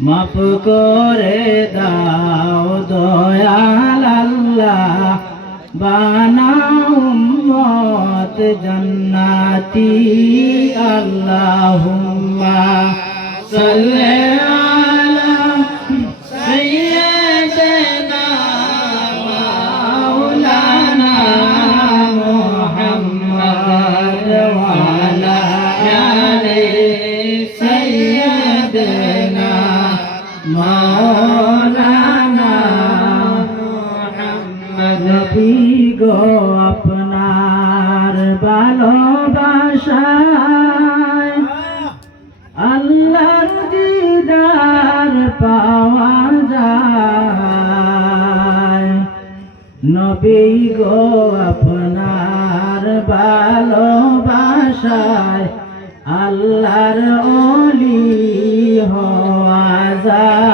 মাফ করে দাও দয়াল আল্লাহ বানাও উম্মত জান্নাতি আল্লাহুম্মা সাল্লি মুহাম্মদ নবী গো আপনার ভালোবাসায়। আল্লাহর দিদার পাওয়া যায়। নবী গো আপনার ভালোবাসায় আল্লাহর অলি হওয়া যায়।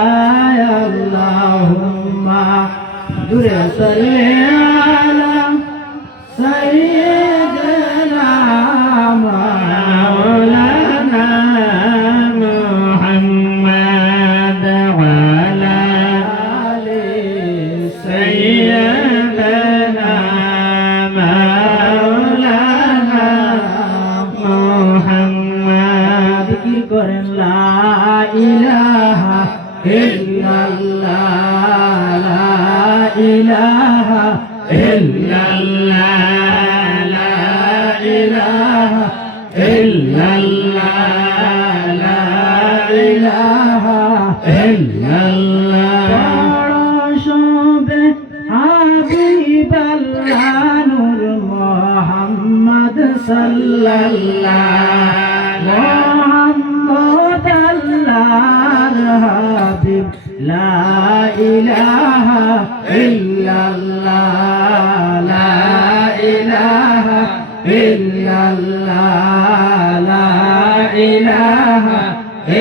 করেন লা ইলাহা ইল্লাল্লাহ। লা ইলাহা ইল্লাল্লাহ লা ইলাহা ইল্লাল্লাহ লা ইলাহা ইল্লাল্লাহ পড়শবে হাবিবাল্লাহ নূর মুহাম্মদ সাল্লাল্লাহ মুহাম্মদ লা ইলাহা ইল্লাল্লাহ, লা ইলাহা ইল্লাল্লাহ, লা ইলাহা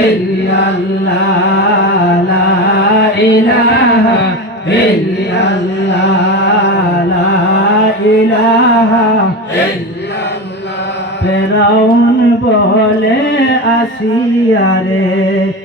ইল্লাল্লাহ, লা ইলাহা ইল্লাল্লাহ, লা ইলাহা ফেরাউন বলে আসিয়ারে